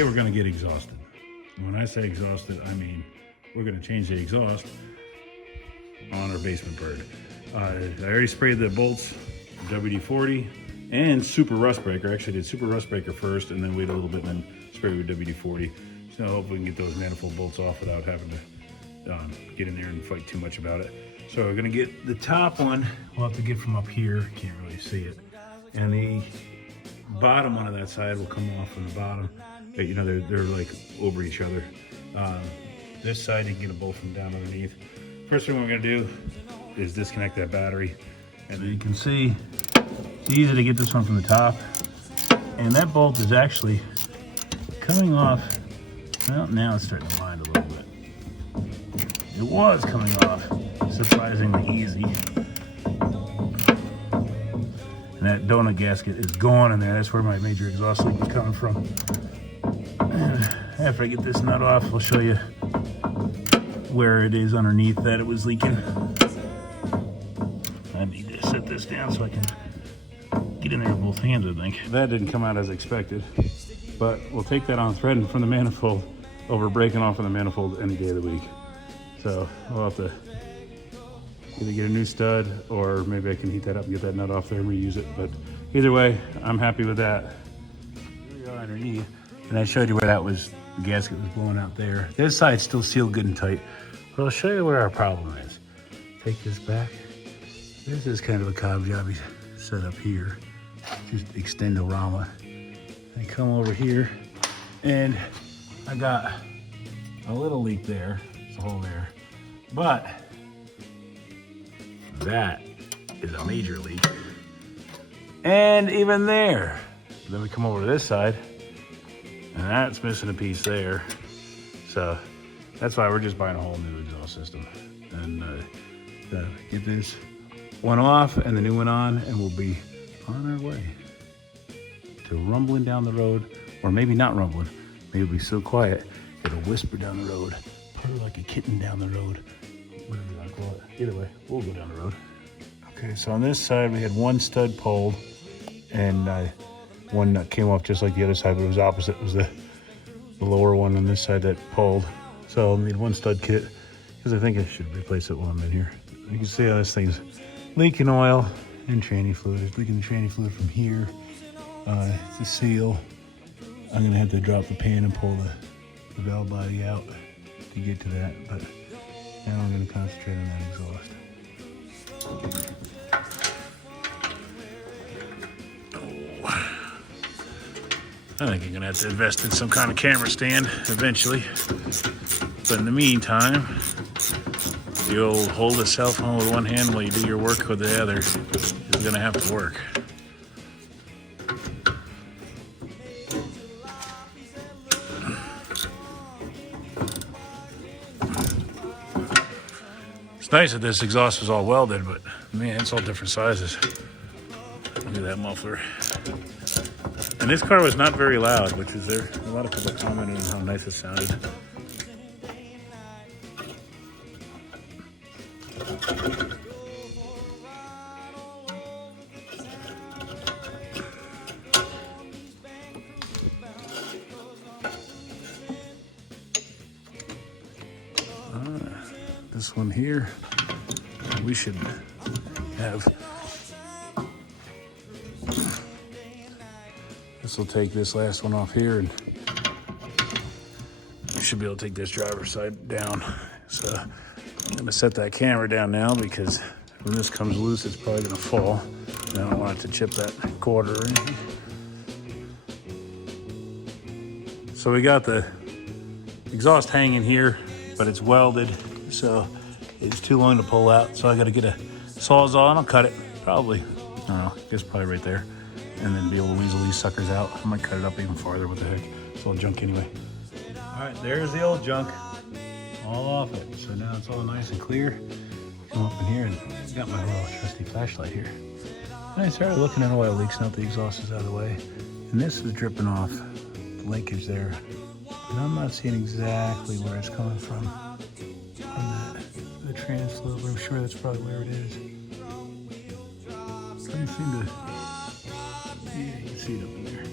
today we're gonna get exhausted. When I say exhausted, I mean we're gonna change the exhaust on our basement bird. I already sprayed the bolts, WD-40, and super rust breaker. Actually, I did super rust breaker first, and then wait a little bit, and then spray with WD-40. So hopefully we can get those manifold bolts off without having to get in there and fight too much about it. So we're gonna get the top one. We'll have to get from up here. Can't really see it. And the bottom one of that side will come off from the bottom. But, you know, they're like over each other. This side you can get a bolt from down underneath. First thing we're gonna do is disconnect that battery. And you can see it's easy to get this one from the top. And that bolt is actually coming off. Well, now it's starting to wind a little bit. It was coming off surprisingly easy. And that donut gasket is gone in there. That's where my major exhaust leak is coming from. And after I get this nut off, I'll show you where it is underneath that it was leaking. I need to set this down so I can get in there with both hands, I think. That didn't come out as expected, but we'll take that on threading from the manifold over breaking off of the manifold any day of the week. So we'll have to either get a new stud, or maybe I can heat that up and get that nut off there and reuse it. But either way, I'm happy with that. Here we are underneath, and I showed you where that was, the gasket was blowing out there. This side's still sealed good and tight, but I'll show you where our problem is. Take this back. This is kind of a cob jobby setup here. Just extendorama. I come over here, and I got a little leak there. There's a hole there, but that is a major leak. And even there. Then we come over to this side, and that's missing a piece there. So that's why we're just buying a whole new exhaust system. And get this one off and the new one on, and we'll be on our way to rumbling down the road. Or maybe not rumbling. Maybe it'll be so quiet, it'll whisper down the road. Purr like a kitten down the road. Whatever you want to call it. Either way, we'll go down the road. Okay, so on this side, we had one stud pulled, and one nut came off just like the other side, but it was opposite. It was the lower one on this side that pulled. So I'll need one stud kit, because I think I should replace it while I'm in here. You can see how this thing's leaking oil and tranny fluid. It's leaking the tranny fluid from here. It's a seal. I'm gonna have to drop the pan and pull the valve body out to get to that, but now I'm going to concentrate on that exhaust. Oh. I think I'm going to have to invest in some kind of camera stand eventually. But in the meantime, the old hold a cell phone with one hand while you do your work with the other is going to have to work. It's nice that this exhaust is all welded, but man, it's all different sizes. Look at that muffler. And this car was not very loud, which is there. A lot of people commented on how nice it sounded. This one here, we should have. This will take this last one off here, and you should be able to take this driver's side down. So I'm gonna set that camera down now, because when this comes loose, it's probably gonna fall. And I don't want it to chip that quarter or anything. So we got the exhaust hanging here, but it's welded. So it's too long to pull out. So I got to get a Sawzall and I'll cut it. Probably, I don't know, I guess probably right there. And then be able to weasel these suckers out. I might cut it up even farther. What the heck? It's all junk anyway. All right, there's the old junk. All off it. So now it's all nice and clear. Come up in here and I got my little trusty flashlight here. And I started looking at oil leaks now that the exhaust is out of the way. And this is dripping off the linkage there. And I'm not seeing exactly where it's coming from on the trans fluid, but I'm sure that's probably where it is. Doesn't seem to, yeah, you can see it up in there.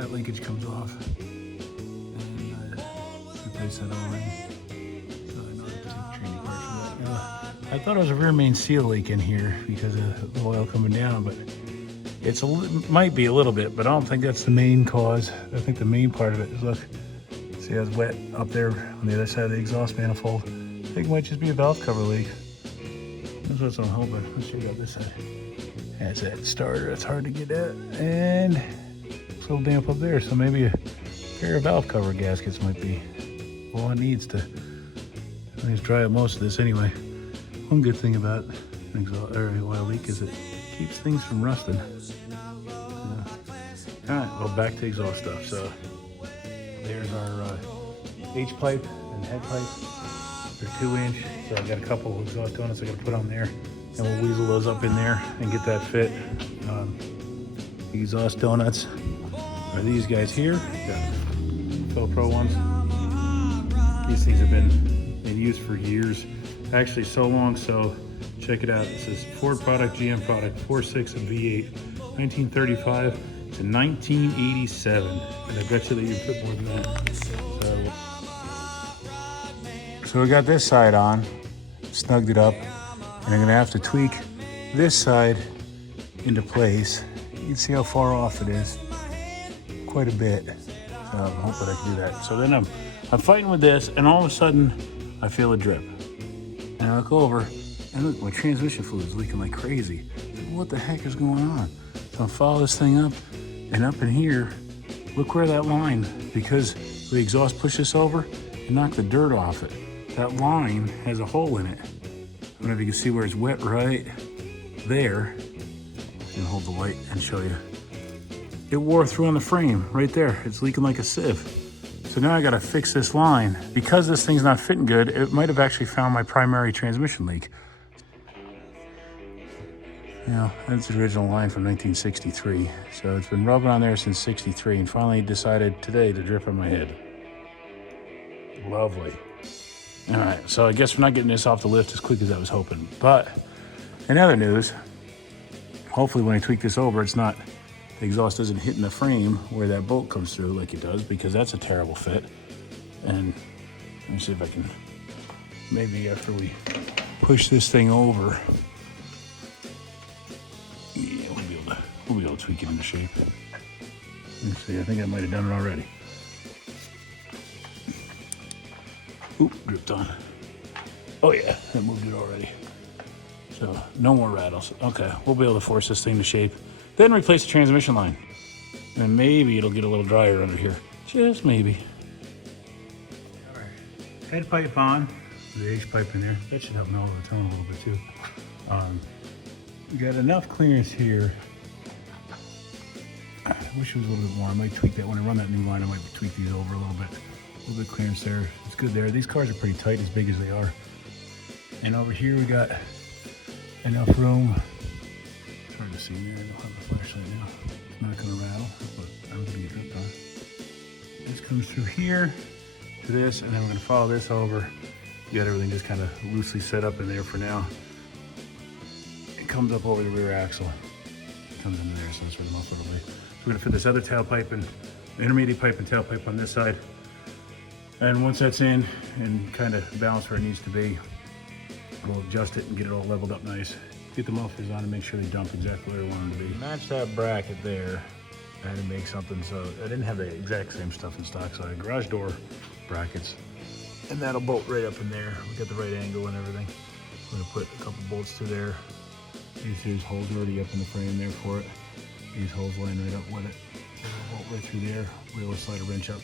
that linkage comes off. And replace that O-ring. So I know I have to take training part for that. I thought it was a rear main seal leak in here because of the oil coming down, but it's might be a little bit, but I don't think that's the main cause. I think the main part of it is, look, see how it's wet up there on the other side of the exhaust manifold. I think it might just be a valve cover leak. That's what I'm hoping. Let's check out this side. That's that starter. It's hard to get at, and it's a little damp up there. So maybe a pair of valve cover gaskets might be all it needs to at least dry up most of this anyway. One good thing about an oil leak is it keeps things from rusting. All right, well, back to exhaust stuff. So there's our H-pipe and head pipe. They're 2-inch, so I've got a couple of exhaust donuts I got to put on there, and we'll weasel those up in there and get that fit. The exhaust donuts are these guys here. Got Pro ones. These things have been in use for years, actually so long so. Check it out. It says Ford product, GM product, 4.6 and V8, 1935 to 1987. And I bet you that you put more than that. So we got this side on, snugged it up, and I'm gonna have to tweak this side into place. You can see how far off it is, quite a bit. So I'm hoping I can do that. So then I'm fighting with this, and all of a sudden I feel a drip. And I look over, and look, my transmission fluid is leaking like crazy. What the heck is going on? So I follow this thing up, and up in here, look where that line, because the exhaust pushed this over and knocked the dirt off it. That line has a hole in it. I don't know if you can see where it's wet right there. I'm gonna hold the light and show you. It wore through on the frame right there. It's leaking like a sieve. So now I gotta fix this line. Because this thing's not fitting good, it might have actually found my primary transmission leak. You know, that's the original line from 1963. So it's been rubbing on there since 63 and finally decided today to drip on my head. Lovely. All right, so I guess we're not getting this off the lift as quick as I was hoping. But in other news, hopefully when I tweak this over, it's not, the exhaust isn't hitting the frame where that bolt comes through like it does, because that's a terrible fit. And let me see if I can, maybe after we push this thing over, yeah, we'll be able to tweak it into shape. Let me see, I think I might have done it already. Oop, dripped on. Oh yeah, I moved it already. So no more rattles. Okay, we'll be able to force this thing to shape. Then replace the transmission line. And maybe it'll get a little drier under here. Just maybe. All right, head pipe on. The H pipe in there. That should help mellow the tone a little bit too. We got enough clearance here. I wish it was a little bit more. I might tweak that when I run that new line. I might tweak these over a little bit. A little bit of clearance there. It's good there. These cars are pretty tight, as big as they are. And over here we got enough room. It's hard to see there. I don't have the flashlight now. It's not going to rattle, but I'm going to get dripped on. This comes through here to this, and then we're going to follow this over. You got everything just kind of loosely set up in there for now. It comes up over the rear axle. It comes into there, so that's where the muffler will be. So we're going to fit this other tailpipe and intermediate pipe and tailpipe on this side. And once that's in and kind of balanced where it needs to be, we'll adjust it and get it all leveled up nice. Get the mufflers on and make sure they dump exactly where we want them to be. Match that bracket there. I had to make something, so I didn't have the exact same stuff in stock, so I had garage door brackets. And that'll bolt right up in there. We got the right angle and everything. I'm gonna put a couple bolts through there. These holes already up in the frame there for it. These holes line right up with it. It'll bolt right through there. We'll be able to slide a wrench up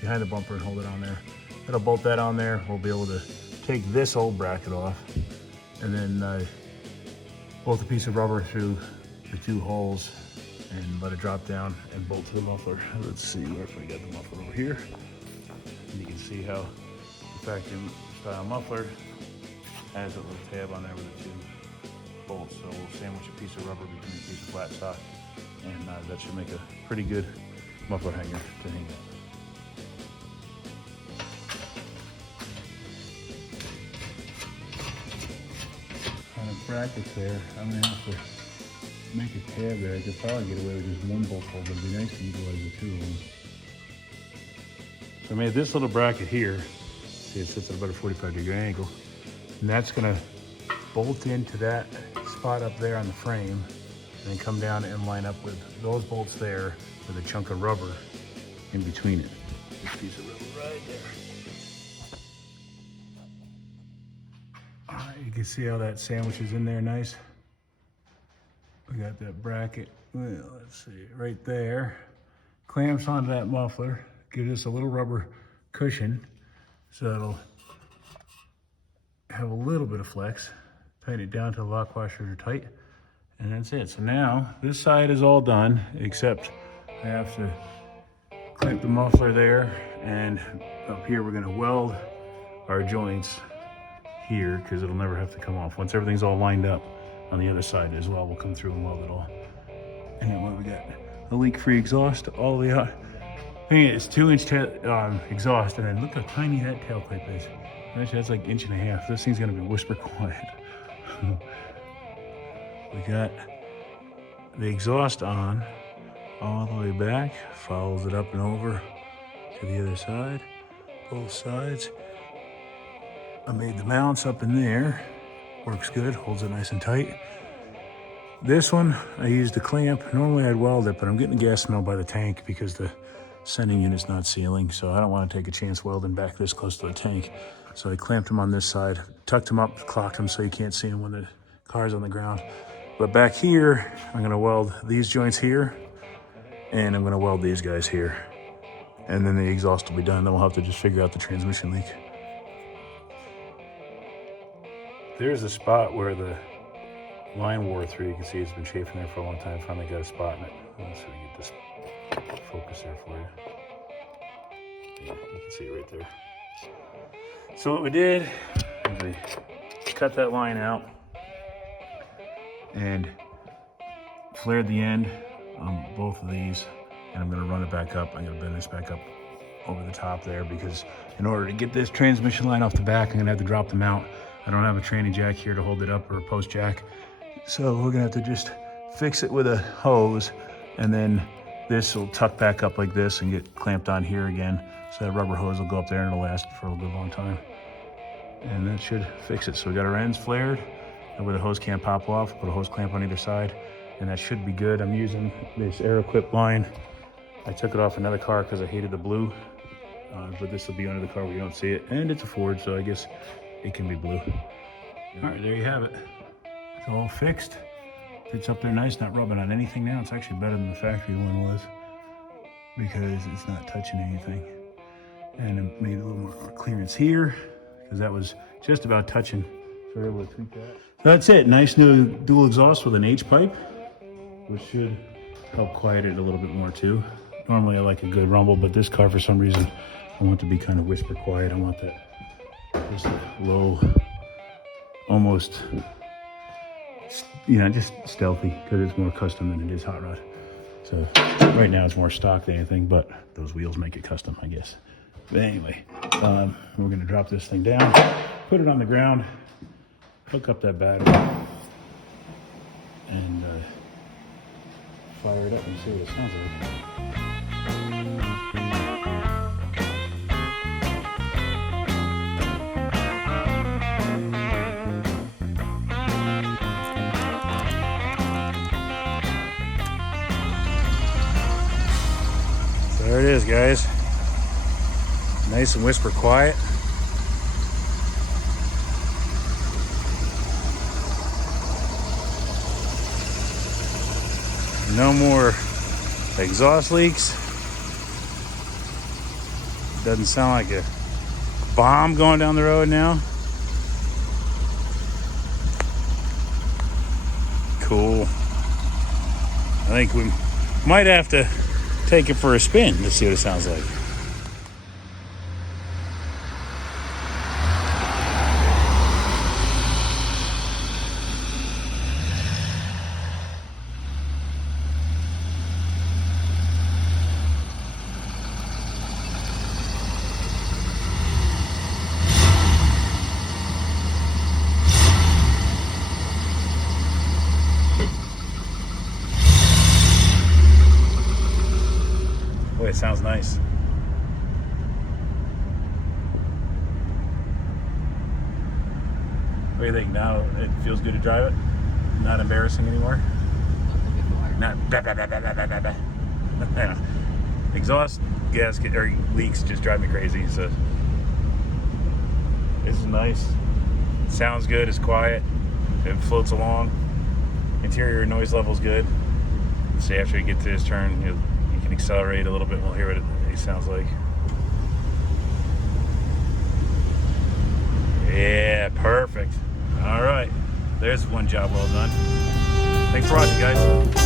behind the bumper and hold it on there. It'll bolt that on there. We'll be able to take this old bracket off and then bolt a piece of rubber through the two holes and let it drop down and bolt to the muffler. Let's see where we got the muffler over here. And you can see how the vacuum style muffler has a little tab on there with the two bolts. So we'll sandwich a piece of rubber between a piece of flat stock, and that should make a pretty good muffler hanger to hang it. Brackets there. I'm gonna have to make a tab there. I could probably get away with just one bolt hole, but it'd be nice to utilize the two of them. So I made this little bracket here. See, it sits at about a 45-degree angle. And that's gonna bolt into that spot up there on the frame and then come down and line up with those bolts there with a chunk of rubber in between it. This piece of rubber right there. All right, you can see how that sandwiches in there nice. We got that bracket, well, let's see, right there. Clamps onto that muffler, gives us a little rubber cushion so it'll have a little bit of flex. Tighten it down till the lock washers are tight, and that's it. So now this side is all done, except I have to clamp the muffler there, and up here we're gonna weld our joints here because it'll never have to come off. Once everything's all lined up on the other side as well, we'll come through and weld it all. And what we got? A leak-free exhaust all the way out. I think it's 2-inch exhaust, and then look how tiny that tailpipe is. Actually, that's like 1.5 inches. This thing's gonna be whisper quiet. We got the exhaust on all the way back, follows it up and over to the other side, both sides. I made the mounts up in there. Works good, holds it nice and tight. This one, I used a clamp. Normally I'd weld it, but I'm getting the gas smell by the tank because the sending unit's not sealing, so I don't want to take a chance welding back this close to the tank. So I clamped them on this side, tucked them up, clocked them so you can't see them when the car's on the ground. But back here, I'm gonna weld these joints here, and I'm gonna weld these guys here. And then the exhaust will be done. Then we'll have to just figure out the transmission leak. There's a spot where the line wore through. You can see it's been chafing there for a long time. Finally got a spot in it. Let's see if we get this focus there for you. Yeah, you can see it right there. So what we did is we cut that line out and flared the end on both of these, and I'm gonna run it back up. I'm gonna bend this back up over the top there because in order to get this transmission line off the back, I'm gonna have to drop the mount. I don't have a tranny jack here to hold it up, or a post jack. So we're gonna have to just fix it with a hose, and then this will tuck back up like this and get clamped on here again. So that rubber hose will go up there and it'll last for a good long time. And that should fix it. So we got our ends flared, and where the hose can't pop off, put a hose clamp on either side, and that should be good. I'm using this Air-Equip line. I took it off another car because I hated the blue, but this will be under the car where you don't see it. And it's a Ford, so I guess it can be blue. All right, there you have it. It's all fixed. Fits up there nice, not rubbing on anything now. It's actually better than the factory one was because it's not touching anything. And I made a little more clearance here because that was just about touching. So we're able to tweak that. So that's it. Nice new dual exhaust with an H pipe, which should help quiet it a little bit more too. Normally I like a good rumble, but this car for some reason I want to be kind of whisper quiet. I want that just low, almost, you know, just stealthy because it's more custom than it is hot rod. So right now it's more stock than anything, but those wheels make it custom, I guess. But anyway, we're gonna drop this thing down, put it on the ground, hook up that battery, and fire it up and see what it sounds like. There it is, guys. Nice and whisper quiet. No more exhaust leaks. Doesn't sound like a bomb going down the road now. Cool. I think we might have to take it for a spin to see what it sounds like. it sounds nice. What do you think? Now it feels good to drive it? Not embarrassing anymore? Not bah, bah, bah, bah, bah, bah, bah. Yeah. Exhaust gasket or leaks just drive me crazy. So this is nice. It sounds good. It's quiet. It floats along. Interior noise level's good. See, after you get to this turn, you can accelerate a little bit. We'll hear what it sounds like. Yeah, perfect. All right. There's one job well done. Thanks for watching, guys.